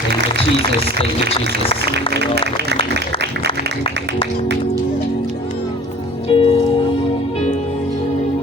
Thank you Jesus, thank you Jesus.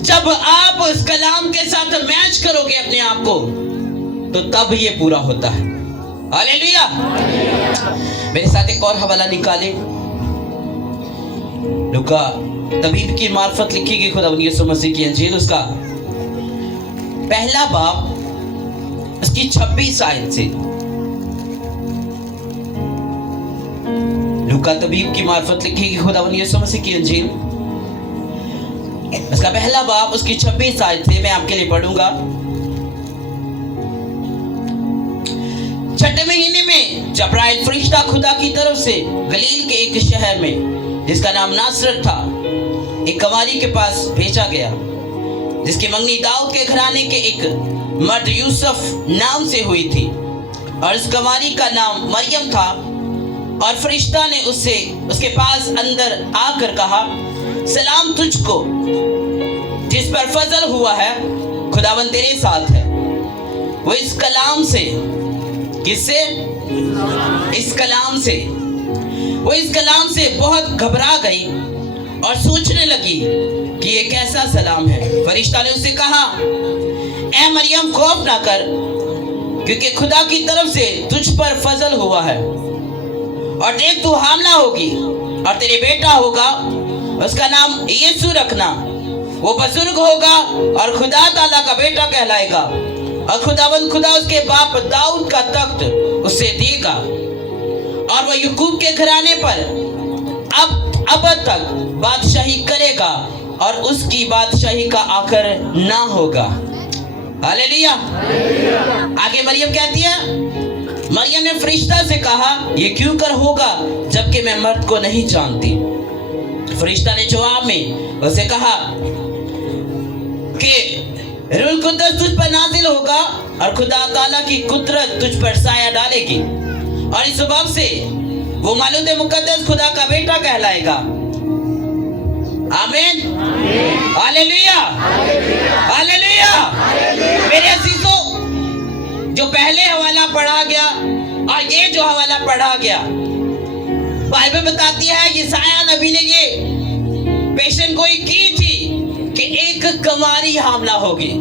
जब आप उस कलाम के साथ मैच करोगे अपने आप को, तो तब ये पूरा होता है। हालेलुया। मेरे साथ एक और हवाला निकाले, लूका तबीब की मार्फत लिखी गई खुदावंद यीशु मसीह की इंजील, उसका पहला बाब उसकी 26 आयत से। लूका तबीब की मार्फत लिखी गई खुदावंद यीशु मसीह की इंजील, उसका पहला बाब उसकी 26 आयत से मैं आपके लिए पढ़ूंगा। छठे महीने में जब्राइल फरिश्ता खुदा की तरफ से गलील के एक शहर में जिसका नाम नासरत था, एक कंवारी के पास भेजा गया, जिसकी मंगनी दाऊद के घराने के एक मर्द यूसुफ नाम से हुई थी, और उस कंवारी का नाम मरियम था। और फरिश्ता ने उससे उसके पास अंदर आकर कहा, सलाम तुझको जिस पर फजल हुआ है, खुदावंद तेरे साथ है। वो इस कलाम से, किससे? इस कलाम से, वो इस कलाम से बहुत घबरा गई और सोचने लगी कि ये कैसा सलाम है। फरिश्ता ने उससे कहा, ऐ मरियम खौफ ना कर, क्योंकि खुदा की तरफ से तुझ पर फजल हुआ है, और देख तू हामला होगी और तेरे बेटा होगा, उसका नाम यीशु रखना। वो बुजुर्ग होगा और खुदा ताला का बेटा कहलाएगा, और खुदावंद खुदा उसके बाप दाऊद का तख्त उसे देगा, और वह याकूब के घराने पर अब तक बादशाही करेगा, और उसकी बादशाही का आखिर ना होगा। हालेलुया। आगे मरियम कहती है, मरियम ने फरिश्ता से कहा, ये क्यों कर होगा जबकि मैं मर्द को नहीं जानती। फरिश्ता ने जवाब में उसे कहा कि रूह कुद्दस तुझ पर नाजिल होगा, और खुदा ताला की कुदरत तुझ पर साया डालेगी, और इस सबब से वो मालूद मुकद्दस खुदा का बेटा कहलाएगा। आमीन। हालेलुया। हालेलुया। मेरे अजीजों, जो पहले हवाला पढ़ा गया और ये जो हवाला पढ़ा गया, बाइबल बताती है यशायाह नबी ने ये पेशन गोई की थी कि एक कंवारी हामला होगी।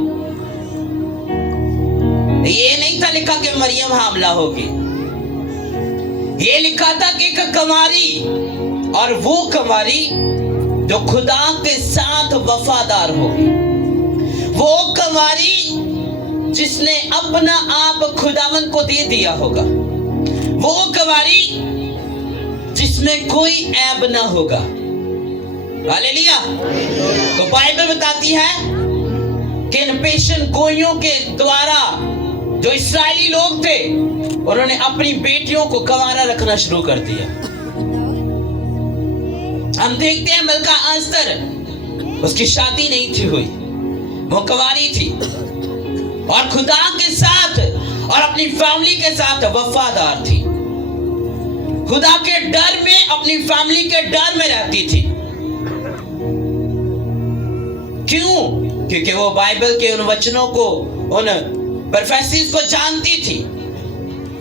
ये नहीं था लिखा कि मरियम हामला होगी, ये लिखा था कि एक कंवारी, और वो कंवारी जो खुदा के साथ वफादार होगी, वो कंवारी जिसने अपना आप खुदावन को दे दिया होगा, वो कंवारी जिसमें कोई ऐब ना होगा। हालेलुया। तो बाइबल बताती है कि इन पेशन गोइयों के द्वारा जो इस्राएली लोग थे, उन्होंने अपनी बेटियों को कंवारा रखना शुरू कर दिया। हम देखते हैं मलका आस्तर, उसकी शादी नहीं थी हुई, वो कंवारी थी, और खुदा के साथ और अपनी फैमिली के साथ वफादार थी। खुदा के डर में, अपनी फैमिली के डर में रहती थी। क्यों? क्योंकि वो बाइबल के उन वचनों को, उन प्रोफेसीज को जानती थी,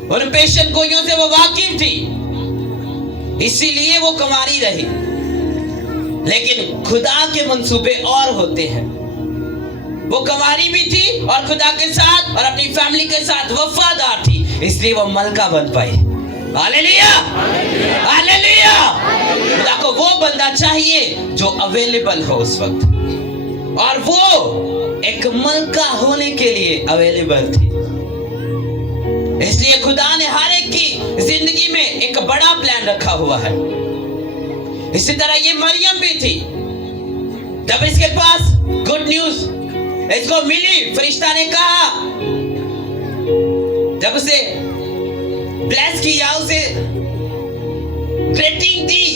उन पेशन गोइयों से वो वाकिफ थी, इसीलिए वो कंवारी रही। लेकिन खुदा के मंसूबे और होते हैं। वो कंवारी भी थी और खुदा के साथ और अपनी फैमिली के साथ वफादार थी, इसलिए वो मलका बन पाई। हालेलुया। हालेलुया। खुदा को वो बंदा चाहिए जो अवेलेबल हो उस वक्त, और वो एक मलका होने के लिए अवेलेबल थी। इसलिए खुदा ने हर एक की जिंदगी में एक बड़ा प्लान रखा हुआ है। इसी तरह ये मरियम भी थी। जब इसके पास गुड न्यूज इसको मिली, फरिश्ता ने कहा, जब उसे ब्लेस किया, उसे ग्रीटिंग दी,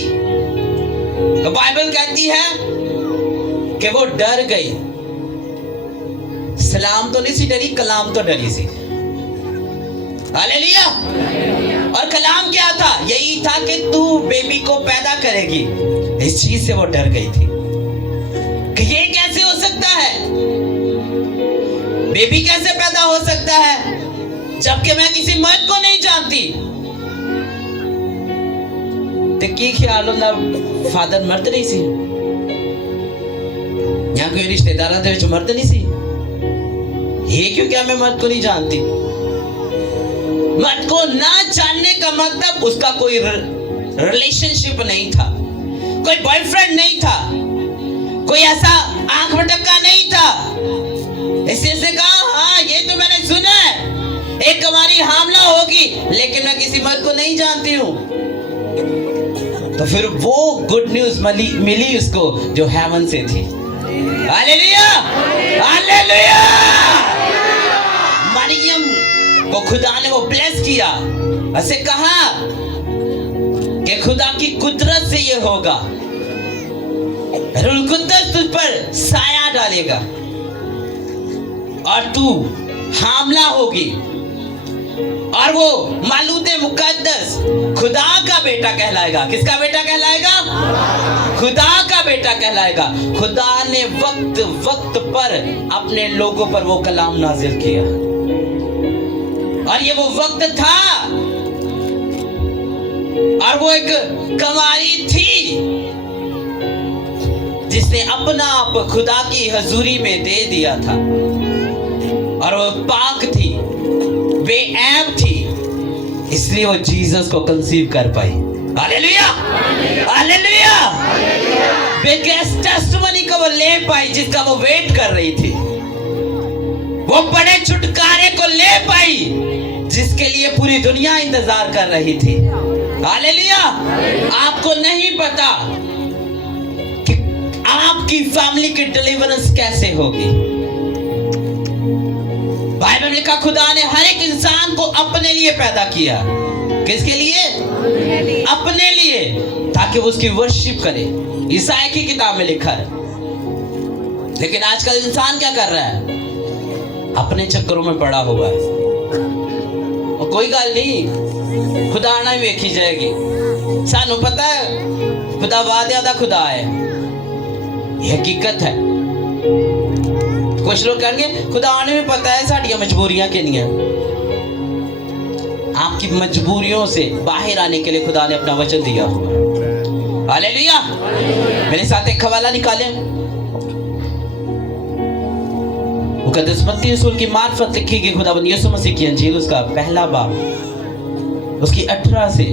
तो बाइबल कहती है कि वो डर गई। सलाम तो नहीं सी डरी, कलाम तो डरी सी। हालेलुया। और कलाम क्या था? यही था कि तू बेबी को पैदा करेगी। इस चीज से वो डर गई थी कि ये कैसे हो सकता है, बेबी कैसे पैदा हो सकता है जबकि मैं किसी मर्द को नहीं जानती। तो की ख्याल होना फादर मर्द नहीं सी, या कोई रिश्तेदार दे विच मर्द नहीं सी। ये क्यों क्या मैं मर्द को नहीं जानती? मर्द को ना जानने का मतलब उसका कोई रिलेशनशिप नहीं था, कोई बॉयफ्रेंड नहीं था, कोई ऐसा आंख भटका नहीं था। इससे उसने कहा हाँ ये तो मैंने सुना है, एक कुंवारी हामला होगी, लेकिन मैं किसी मर्द को नहीं जानती हूँ। तो फिर वो गुड न्यूज मिली उसको जो हेवन से थी। Hallelujah, hallelujah. मरियम को खुदा ने वो ब्लेस किया, ऐसे कहा कि खुदा की कुदरत से ये होगा, रूह कुद्दस तुझ पर साया डालेगा और तू हामला होगी और वो मालूदे मुकद्दस खुदा का बेटा कहलाएगा। किसका बेटा कहलाएगा? खुदा का बेटा कहलाएगा। खुदा ने वक्त वक्त पर अपने लोगों पर वो कलाम नाजिल किया और ये वो वक्त था और वो एक कुंवारी थी जिसने अपना आप खुदा की हजूरी में दे दिया था और वो पाक थी, बेऐब थी, इसलिए वो जीसस को कंसीव कर पाई। Hallelujah, hallelujah. बिगेस्ट टेस्टिमनी को वो ले पाई जिसका वो वेट कर रही थी। वो बड़े छुटकारे को ले पाई जिसके लिए पूरी दुनिया इंतजार कर रही थी। हालेलुया। आपको नहीं पता कि आपकी फैमिली की डिलीवरेंस कैसे होगी। बाइबल में लिखा खुदा ने हर एक इंसान को अपने लिए पैदा किया। किसके लिए? अपने लिए, ताकि वो उसकी वर्शिप करे। ईसाई की किताब में लिखा है। लेकिन आजकल इंसान क्या कर रहा है? अपने चक्करों में पड़ा हुआ है। और कोई गल नहीं, खुदा आना भी वेखी जाएगी। सानू पता है खुदा वादिया दा खुदा है, ये हकीकत है। कुछ लोग कहेंगे खुदा आने में पता है साड़ियां मजबूरियां किनियां। आपकी मजबूरियों से बाहर आने के लिए खुदा ने अपना वचन दिया हुआ। हालेलुया। मेरे साथ एक हवाला निकालें। मुकद्दस मत्ती रसूल की मार्फत लिखी गई खुदावंद यीशु मसीह की अंजील, उसका पहला बाब, उसकी 18 से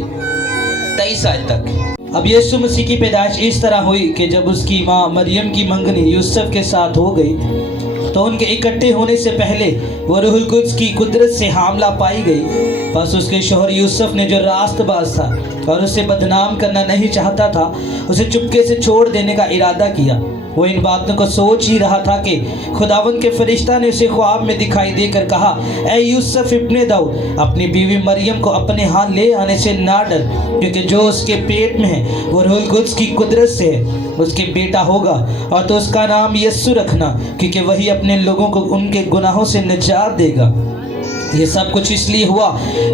23 आयत तक। अब यीशु मसीह की पैदाइश इस तरह हुई कि जब उसकी माँ मरियम की मंगनी यूसुफ के साथ हो गई तो उनके इकट्ठे होने से पहले वो रूहुल कुद्स की कुदरत से हामला पाई गई। बस उसके शौहर यूसुफ ने जो रास्तबाज था और उसे बदनाम करना नहीं चाहता था, उसे चुपके से छोड़ देने का इरादा किया। वो इन बातों को सोच ही रहा था कि खुदावंद के फरिश्ता ने उसे ख्वाब में दिखाई देकर कहा, ऐ यूसुफ इब्ने दाऊद, अपनी बीवी मरियम को अपने हाथ ले आने से ना डर, क्योंकि जो उसके पेट में है वो रूहुल कुद्स की कुदरत से है। उसके बेटा होगा और तो उसका नाम यस्सु रखना, क्योंकि वही अपने लोगों को उनके गुनाहों से निजात देगा। ये सब कुछ इसलिए हुआ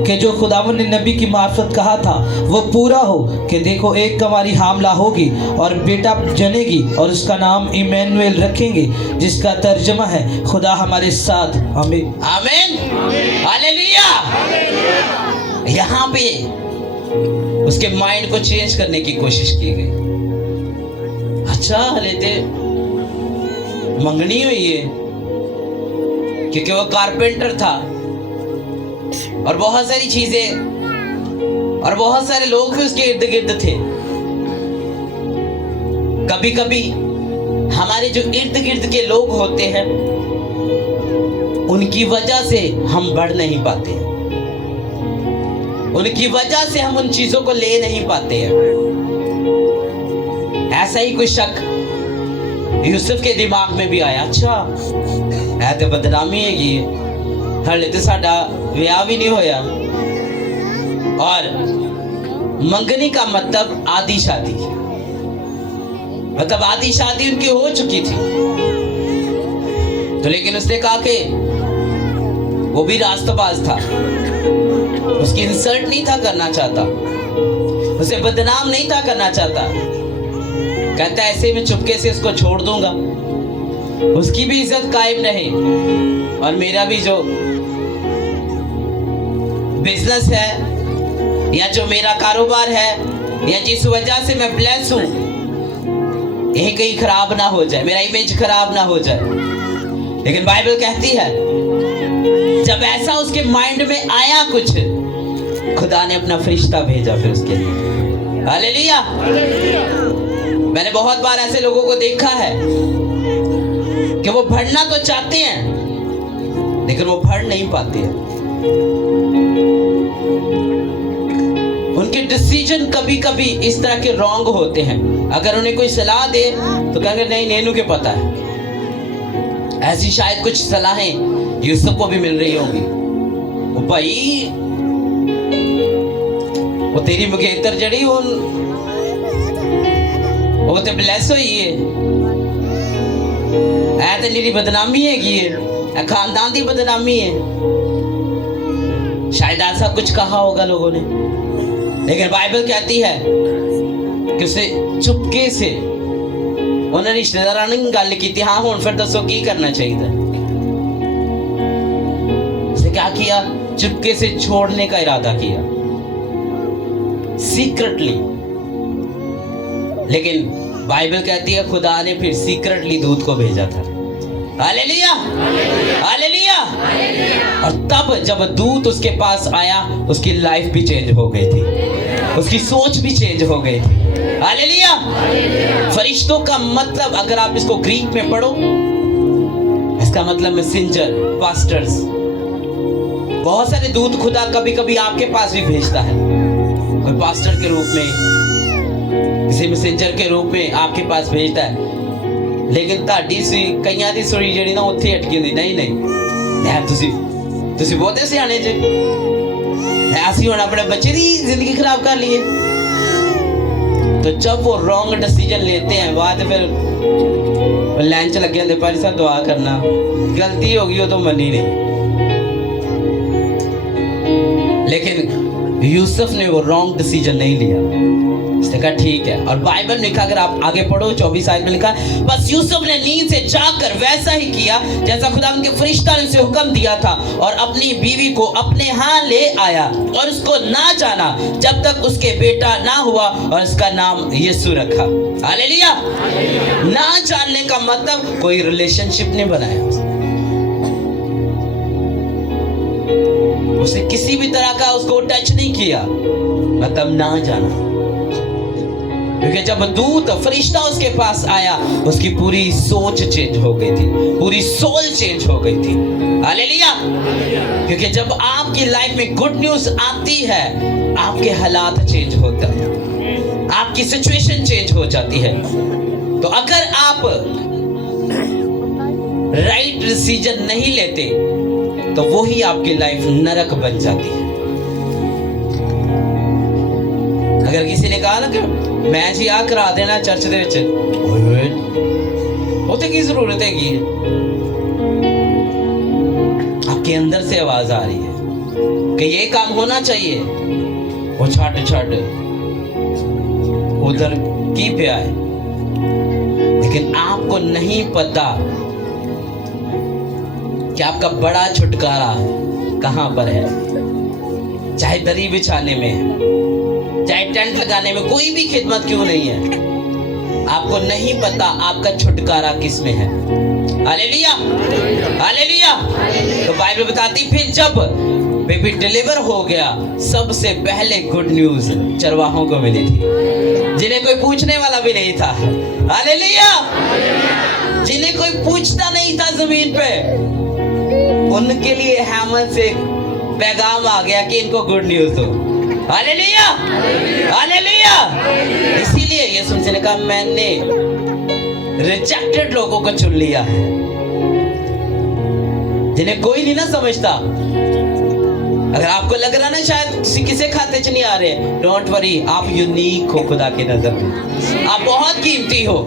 कि जो खुदावंद ने नबी की मार्फत कहा था वो पूरा हो कि देखो एक कुंवारी हामला होगी और बेटा जनेगी और उसका नाम इमैनुएल रखेंगे, जिसका तर्जमा है खुदा हमारे साथ। आमीन, आमीन, हालेलुया। यहाँ पे उसके माइंड को चेंज करने की कोशिश की गई। अच्छा लेते मंगनी हुई है क्योंकि वो कारपेंटर था और बहुत सारी चीजें और बहुत सारे लोग भी उसके इर्द गिर्द थे। कभी कभी हमारे जो इर्द गिर्द के लोग होते हैं उनकी वजह से हम बढ़ नहीं पाते हैं, उनकी वजह से हम उन चीजों को ले नहीं पाते हैं। ऐसा ही कोई शक यूसुफ के दिमाग में भी आया। अच्छा है तो बदनामी है ये, हले तो साडा विआह भी नहीं होया और मंगनी का मतलब आधी शादी, मतलब आधी शादी उनकी हो चुकी थी। तो लेकिन उसने कहा कि वो भी रास्तबाज था, उसकी इंसल्ट नहीं था करना चाहता, उसे बदनाम नहीं था करना चाहता। कहता ऐसे में चुपके से उसको छोड़ दूंगा, उसकी भी इज्जत कायम रहे और मेरा भी जो बिजनेस है या जो मेरा कारोबार है या जिस वजह से मैं ब्लेस हूं यही कहीं खराब ना हो जाए, मेरा इमेज खराब ना हो जाए। लेकिन बाइबल कहती है जब ऐसा उसके माइंड में आया कुछ, खुदा ने अपना फरिश्ता भेजा फिर उसके लिए। हालेलुया। मैंने बहुत बार ऐसे लोगों को देखा है कि वो बढ़ना तो चाहते हैं लेकिन वो बढ़ नहीं पाते हैं। उनके डिसीजन कभी कभी इस तरह के रॉन्ग होते हैं। अगर उन्हें कोई सलाह दे तो कहेंगे नहीं नैनू के पता है। ऐसी शायद कुछ सलाहें यूसुफ को भी मिल रही होंगी। वो भाई वो तेरी मंगेतर जड़ी वो तो ब्लेस हुई है, ऐ तो मेरी बदनामी है, खानदान की बदनामी है। शायद ऐसा कुछ कहा होगा लोगों ने, लेकिन बाइबल कहती है कि उसे चुपके से उन्होंने रिश्तेदार ने गल की। हाँ हुण फिर दसो की करना चाहिए। उसे क्या किया? चुपके से छोड़ने का इरादा किया, सीक्रेटली। लेकिन बाइबल कहती है खुदा ने फिर सीक्रेटली दूत को भेजा था। Hallelujah, hallelujah. और तब जब दूत उसके पास आया उसकी लाइफ भी चेंज हो गई थी, उसकी सोच भी चेंज हो गई थी। हालेलुया। फरिश्तों का मतलब अगर आप इसको ग्रीक में पढ़ो, इसका मतलब मैसेंजर, पास्टर्स। बहुत सारे दूत खुदा कभी कभी आपके पास भी भेजता है, कोई पास्टर के रूप में, किसी मैसेंजर के रूप में आपके पास भेजता है। लेकिन ताड़ी सी कईयां दी सुरी ਜਿਹੜੀ ਨਾ ਉੱਥੇ ਅਟਕੀ ਹੁੰਦੀ। ਨਹੀਂ ਯਾਰ ਤੁਸੀਂ ਬਹੁਤੇ ਸਿਆਣੇ ਜੇ, ਅਸੀਂ ਹੁਣ ਆਪਣੇ ਬੱਚੇ ਦੀ ਜ਼ਿੰਦਗੀ ਖਰਾਬ ਕਰ ਲਈਏ। तो जब वो रॉन्ग डिसीजन लेते हैं बाद फिर लाइन च लगे होंगे भाई साहब दुआ करना, गलती होगी वो तो मनी नहीं। लेकिन यूसुफ ने वो रॉन्ग डिसीजन नहीं लिया, उसने कहा ठीक है। और बाइबल में लिखा, अगर आप आगे पढ़ो 24 आयत में लिखा, बस यूसुफ ने नींद से जाकर वैसा ही किया जैसा खुदा के फरिश्ता ने उसे हुक्म दिया था, और अपनी बीवी को अपने यहाँ ले आया और उसको ना जाना जब तक उसके बेटा ना हुआ, और उसका नाम यीशु रखा। हालेलुया। ना जानने का मतलब कोई रिलेशनशिप नहीं बनाया, उसे किसी भी तरह का उसको टच नहीं किया, मतलब ना जाना। क्योंकि जब दूत फरिश्ता उसके पास आया उसकी पूरी सोच चेंज हो गई थी, पूरी सोल चेंज हो गई थी। हालेलुया। क्योंकि जब आपकी लाइफ में गुड न्यूज आती है आपके हालात चेंज होते हैं, आपकी सिचुएशन चेंज हो जाती है। तो अगर आप राइट डिसीजन नहीं लेते तो वही आपकी लाइफ नरक बन जाती है। अगर किसी ने कहा ना कि मैं जी आ करा देना चर्च दे विच, ओते की जरूरत है की? आपके अंदर से आवाज आ रही है कि ये काम होना चाहिए, वो छट उधर की पे आए। लेकिन आपको नहीं पता कि आपका बड़ा छुटकारा कहां पर है। चाहे दरी बिछाने में है, चाहे टेंट लगाने में, कोई भी खिदमत क्यों नहीं है, आपको नहीं पता आपका छुटकारा किस में है। Hallelujah, hallelujah. तो बाइबल बताती फिर जब बेबी डिलीवर हो गया सबसे पहले गुड न्यूज चरवाहों को मिली थी, जिन्हें कोई पूछने वाला भी नहीं था। हालेलुया। जिन्हें कोई पूछता नहीं था जमीन पे, उनके लिए हेमन से पैगाम आ गया कि इनको गुड न्यूज दो। Hallelujah, hallelujah. इसीलिए यीशु ने कहा मैंने रिजेक्टेड लोगों को चुन लिया है, जिन्हें कोई नहीं ना समझता। अगर आपको लग रहा ना शायद किसी खाते च नहीं आ रहे, डोंट वरी, आप यूनिक हो खुदा की नजर में, आप बहुत कीमती हो।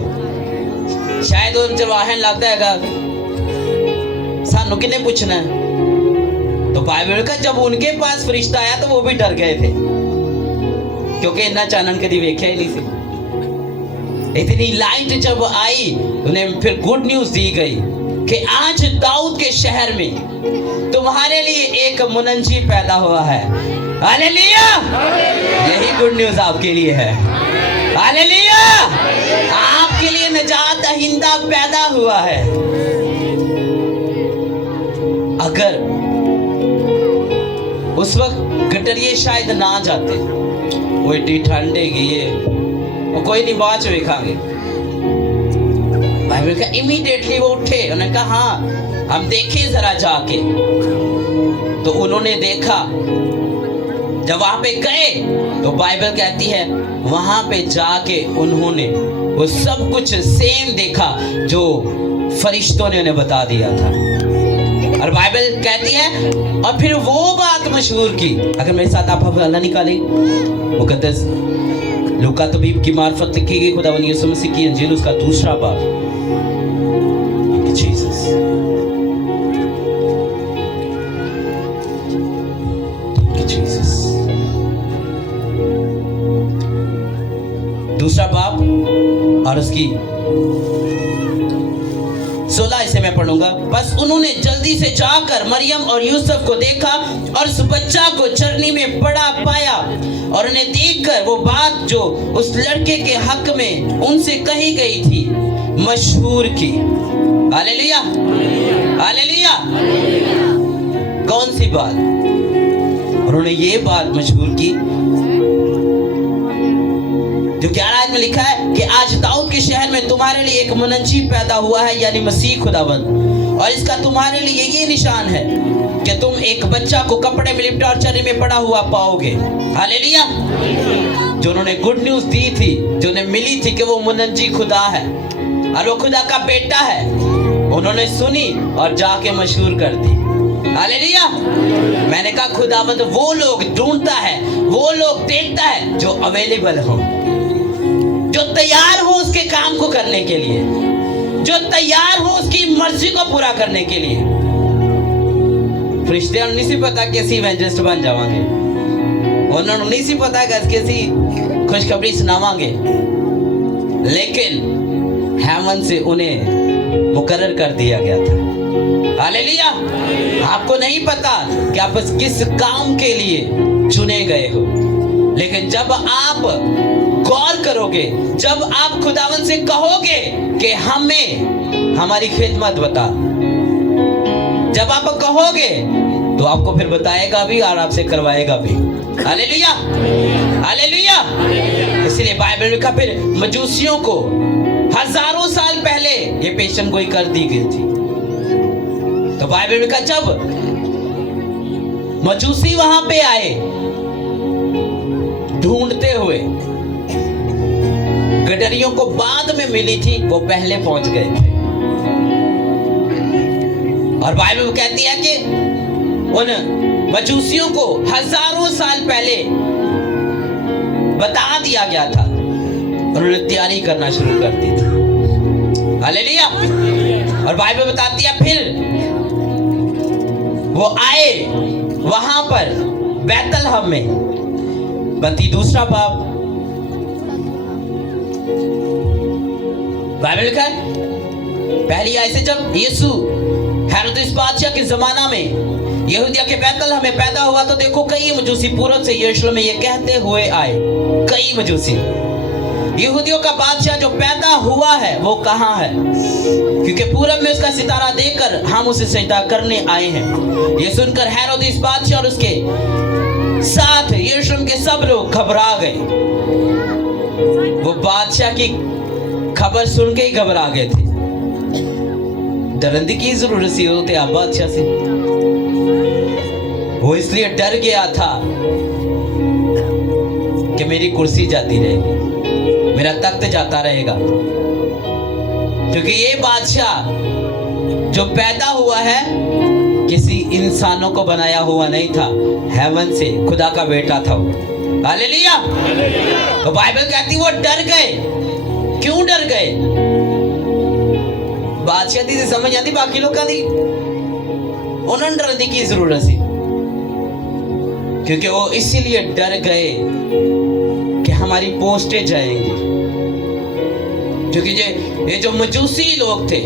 शायद उन चरवाहन लगता है सानू किने पूछना है। तो बाइबल का जब उनके पास फरिश्ता आया तो वो भी डर गए थे, क्योंकि इतना चानन कभी वेख्या ही नहीं थी। इतनी लाइट जब आई उन्हें फिर गुड न्यूज दी गई कि आज दाऊद के शहर में तुम्हारे लिए एक मुनंजी पैदा हुआ है। हालेलुया। यही गुड न्यूज आपके लिए है। हालेलुया। आपके लिए निजात दहिंदा पैदा हुआ है। अगर उस वक्त गटरिए शायद ना जाते, वो इतनी ठंडे की ये और कोई नहीं बात में खाएंगे। बाइबल का इमीडिएटली वो उठे, उन्होंने कहा हाँ हम देखें जरा जाके। तो उन्होंने देखा, जब वहां पे गए तो बाइबल कहती है वहां पे जाके उन्होंने वो सब कुछ सेम देखा जो फरिश्तों ने उन्हें बता दिया था। और बाइबल कहती है और फिर वो बात मशहूर की। अगर मेरे साथ आप हवाला निकालें मुकद्दस लूका तबीब की मार्फत लिखी गई खुदावंद यीशु मसीह की इंजील उसका 2 बाब। जीसस जीसस 2 बाब और उसकी 16 इसे मैं पढ़ूंगा। बस उन्होंने जल्दी से जाकर मरियम और यूसुफ को देखा और उस बच्चा को चरनी में पड़ा पाया और उन्हें देखकर वो बात जो उस लड़के के हक में उनसे कही गई थी मशहूर की। Hallelujah hallelujah. कौन सी बात? उन्होंने ये बात मशहूर की जो 11 आयत में लिखा है कि आज दाऊद के शहर में तुम्हारे लिए एक मुनज्जी पैदा हुआ है, यानी मसीह खुदावंद, और इसका तुम्हारे लिए ये निशान है कि तुम एक बच्चा को कपड़े में लिपटा और चरनी में पड़ा हुआ पाओगे। हालेलुया। जो उन्होंने गुड न्यूज दी थी, जो उन्हें मिली थी कि वो मुनज्जी खुदा है और वो खुदा का बेटा है, उन्होंने सुनी और जाके मशहूर कर दी। हालेलुया। मैंने कहा खुदावंद वो लोग ढूंढता है, वो लोग देखता है जो अवेलेबल हो, जो तैयार हो उसके काम को करने के लिए, जो तैयार हो उसकी मर्जी को पूरा करने के लिए। फरिश्ते नहीं सी पता कैसी इवेंजलिस्ट बन जावांगे, उन्होंने नहीं सी पता कैसी खुशखबरी सुनावांगे, लेकिन हेवन से उन्हें मुकर्रर कर दिया गया था। हालेलुया। आपको नहीं पता कि आप किस काम के लिए चुने गए हो, लेकिन जब आप गौर करोगे, जब आप खुदावन से कहोगे कि हमें हमारी खिदमत बता, जब आप कहोगे तो आपको फिर बताएगा भी और आपसे करवाएगा भी। Hallelujah hallelujah. इसलिए बाइबल में कहा फिर मजूसियों को हजारों साल पहले ये पेशन गोई कर दी गई थी। तो बाइबल में कहा जब मजूसी वहां पे आए ढूंढते हुए, गडरियों को बाद में मिली थी, वो पहले पहुंच गए थे। और बाइबल कहती है कि उन मजूसियों को हजारों साल पहले बता दिया गया था, उन्होंने तैयारी करना शुरू कर दी थी। हालेलुया। और बाइबल बताती है फिर वो आए वहां पर बैतलहम में। बत्ती 2 बाब बाइबल लिखा है पहली आयत से, जब यीशु हेरोदेस बादशाह के जमाना में यहूदिया के बैतलहम में पैदा हुआ तो देखो कई मजूसी पूरब से यरूशलेम में ये कहते हुए आए, कई मजूसी, यहूदियों का बादशाह जो पैदा हुआ है वो कहाँ है, क्योंकि पूरब में उसका सितारा देखकर हम उसे सजदा करने आए हैं। ये सुनकर हेरोदेस बादशाह और उसके साथ यरूशलेम के सब लोग घबरा गए। वो बादशाह की खबर सुन के ही घबरा गए थे। डरने की जरूरत सी होते आप बादशाह से, वो इसलिए डर गया था कि मेरी कुर्सी जाती रहेगी, मेरा तख्त जाता रहेगा, क्योंकि ये बादशाह जो पैदा हुआ है किसी इंसानों को बनाया हुआ नहीं था, हेवन से खुदा का बेटा था वो। हालेलुया। तो बाइबल कहती वो डर गए। क्यों डर गए? बादशाह दी समझ आती, बाकी लोग दी उन्होंने डरने की जरूरत सी, क्योंकि वो इसीलिए डर गए कि हमारी पोस्टें जाएंगी। क्योंकि ये जो मजूसी लोग थे,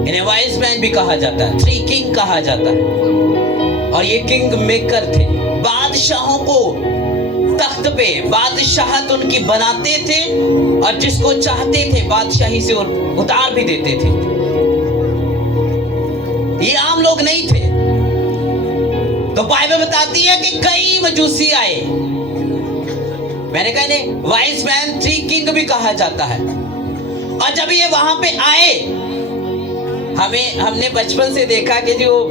इन्हें वाइज मैन भी कहा जाता है, 3 किंग कहा जाता है, और ये किंग मेकर थे, बादशाहों को तख्त पे बादशाहत उनकी बनाते थे और जिसको चाहते थे बादशाही से उतार भी देते थे। ये आम लोग नहीं थे। तो बाइबल बताती है कि कई मजूसी आए। मैंने कहा इन्हें वाइज मैन थ्री किंग भी कहा जाता है। और जब ये वहां पे आए, हमने बचपन से देखा कि जो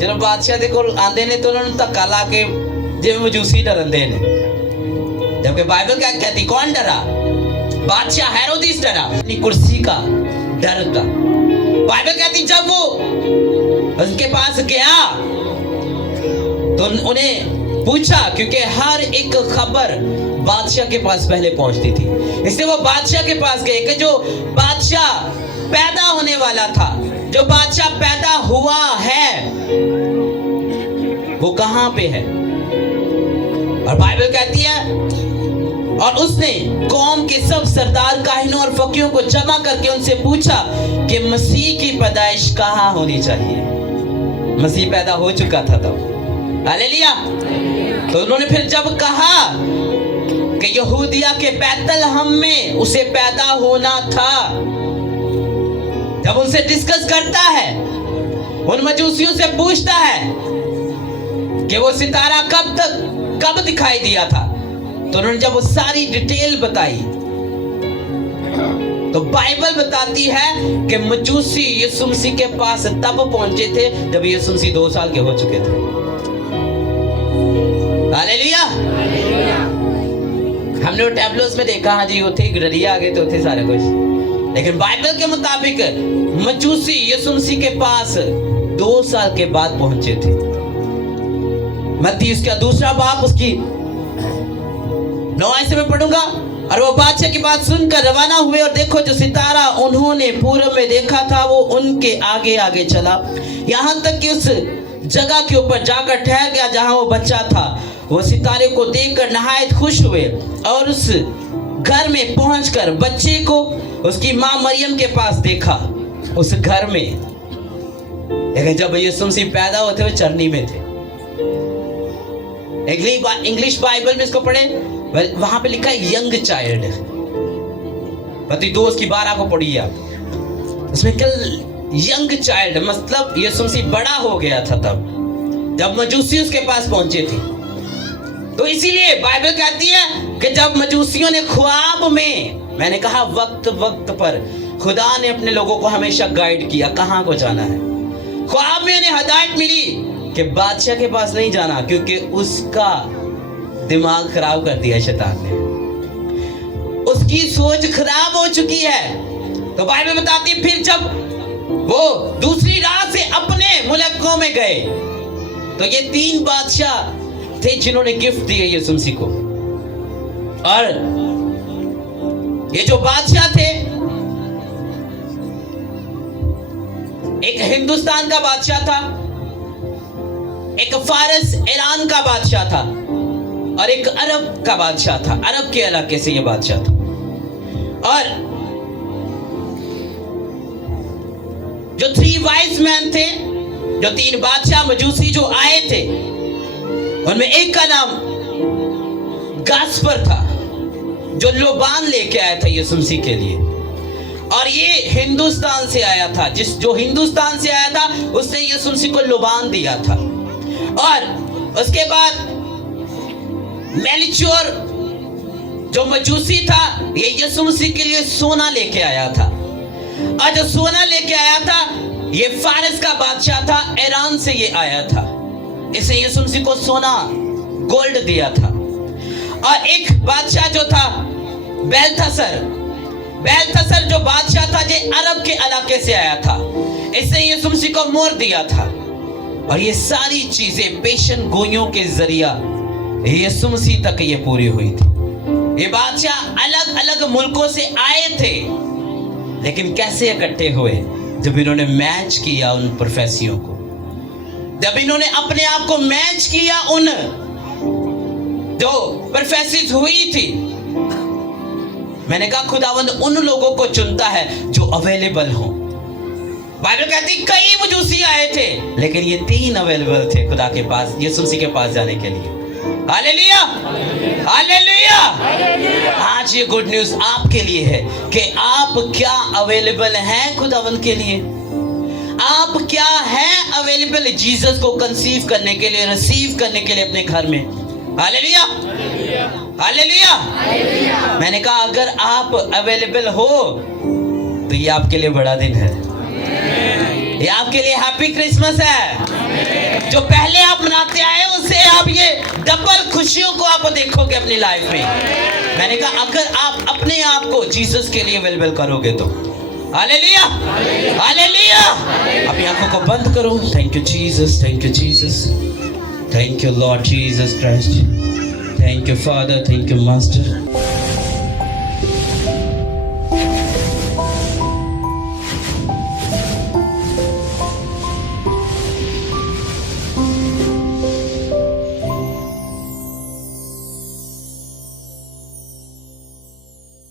बादशाह देखो आंदे ने तो उन्होंने धक्का ला के जो मजूसी डरंदे ने, जबकि बाइबल क्या कहती, कौन डरा? बादशाह हेरोदिस डरा, अपनी कुर्सी का डर था। बाइबल कहती जब वो उनके पास गया तो उन्हें पूछा, क्योंकि हर एक खबर बादशाह के पास पहले पहुंचती थी, इसलिए वो बादशाह के पास गए कि जो बादशाह पैदा होने वाला था, जो बादशाह पैदा हुआ है, वो कहां पे है? और बाइबल कहती है और उसने कौम के सब सरदार, काहिनों और फकीरों को जमा करके उनसे पूछा कि मसीह की पैदाइश कहां होनी चाहिए। मसीह पैदा हो चुका था तब, हालेलुया। तो उन्होंने फिर जब कहा कि यहूदिया के बैतलहम में उसे पैदा होना था, जब उनसे डिस्कस करता है, उन मजूसियों से पूछता है कि वो सितारा कब दिखाई दिया था, तो उन्होंने जब वो सारी डिटेल बताई, तो बाइबल बताती है कि मजूसी यीशु मसीह के पास तब पहुंचे थे जब यीशु मसीह 2 साल के हो चुके थे। हालेलुया। हमने वो टैबलोस में देखा, हाँ जी वो थे गडरिया, आगे तो थे सारा कुछ, लेकिन बाइबल के मुताबिक मजूसी यीशु मसीह के पास 2 साल के बाद पहुंचे थे। मत्ती उसका 2 बाब उसकी 9 से मैं पढ़ूंगा। और वो बादशाह की बात सुनकर रवाना हुए, और देखो जो सितारा उन्होंने पूर्व में देखा था वो उनके आगे आगे चला, यहाँ तक कि उस जगह के ऊपर जाकर ठहर गया जहां वो बच्चा था। वो सितारे को देखकर नहायत खुश हुए और उस घर में पहुंचकर बच्चे को उसकी माँ मरियम के पास देखा। उस घर में, लेकिन जब यीशु मसीह पैदा होते हुए चरनी में थे। इंग्लिश बाइबल में इसको पढ़े, वहां पे लिखा है यंग चाइल्ड। मत्ती 2 की 12 को पढ़िए आप, उसमें कल यंग चाइल्ड मतलब यीशु मसीह बड़ा हो गया था तब जब मजूसी उसके पास पहुंचे थे। तो इसीलिए बाइबल कहती है कि जब मजूसियों ने ख्वाब में, मैंने कहा वक्त वक्त पर खुदा ने अपने लोगों को हमेशा गाइड किया कहां को जाना है। ख्वाब में उन्हें हिदायत मिली कि बादशाह के पास नहीं जाना, क्योंकि उसका दिमाग खराब कर दिया शैतान ने, उसकी सोच खराब हो चुकी है। तो बाइबल बताती है फिर जब वो दूसरी राह से अपने मुल्कों में गए, तो ये 3 बादशाह थे जिन्होंने गिफ्ट दिए यीशु मसीह को। और ये जो बादशाह थे, एक हिंदुस्तान का बादशाह था, एक फारस ईरान का बादशाह था, और एक अरब का बादशाह था। अरब के इलाके से ये बादशाह था। और जो 3 वाइज मैन थे, जो 3 बादशाह मजूसी जो आए थे, उनमें एक का नाम गास्पर था, जो लोबान लेके आया था यीशु मसीह के लिए। और ये हिंदुस्तान से आया था, जो हिंदुस्तान से आया था उसने यीशु मसीह को लोबान दिया था। और उसके बाद मेलिचोर जो मजूसी था, ये यीशु मसीह के लिए सोना लेके आया था। और जो सोना लेके आया था, ये फारस का बादशाह था, ईरान से ये आया था। इसे यीशु मसीह को सोना गोल्ड दिया था। और एक बादशाह जो था बेलतसर जो बादशाह था, ये अरब के इलाके से आया था, इसने यीशु मसीह को मोहर दिया था। और ये सारी चीजें पेशन गोइयों के जरिया यीशु मसीह तक ये पूरी हुई थी। ये बादशाह अलग अलग मुल्कों से आए थे, लेकिन कैसे इकट्ठे हुए? जब इन्होंने मैच किया उन प्रोफेसियों को, जब इन्होंने अपने आप को मैच किया उन जो प्रोफेसीज हुई थी। मैंने कहा खुदावंद उन लोगों को चुनता है जो अवेलेबल हो। बाइबल कहती कई मजूसी आए थे, लेकिन ये 3 अवेलेबल थे खुदा के पास, यीशु मसीह के पास जाने के लिए। Hallelujah, hallelujah. आज ये गुड न्यूज आपके लिए है कि आप क्या अवेलेबल हैं खुदावंद के लिए। आप क्या हैं अवेलेबल जीसस को कंसीव करने के लिए, रिसीव करने के लिए अपने घर में। Hallelujah, hallelujah. मैंने कहा अगर आप अवेलेबल हो तो ये आपके लिए बड़ा दिन है, ये आपके लिए हैप्पी क्रिसमस है। जो पहले आप मनाते आए उससे आप ये डबल खुशियों को आप देखोगे अपनी लाइफ में। मैंने कहा अगर आप अपने आप को जीसस के लिए अवेलेबल करोगे तो। Hallelujah, hallelujah. अपनी आंखों को बंद करो। Thank you Jesus, thank you Jesus, thank you Lord Jesus Christ, thank you father, thank you master.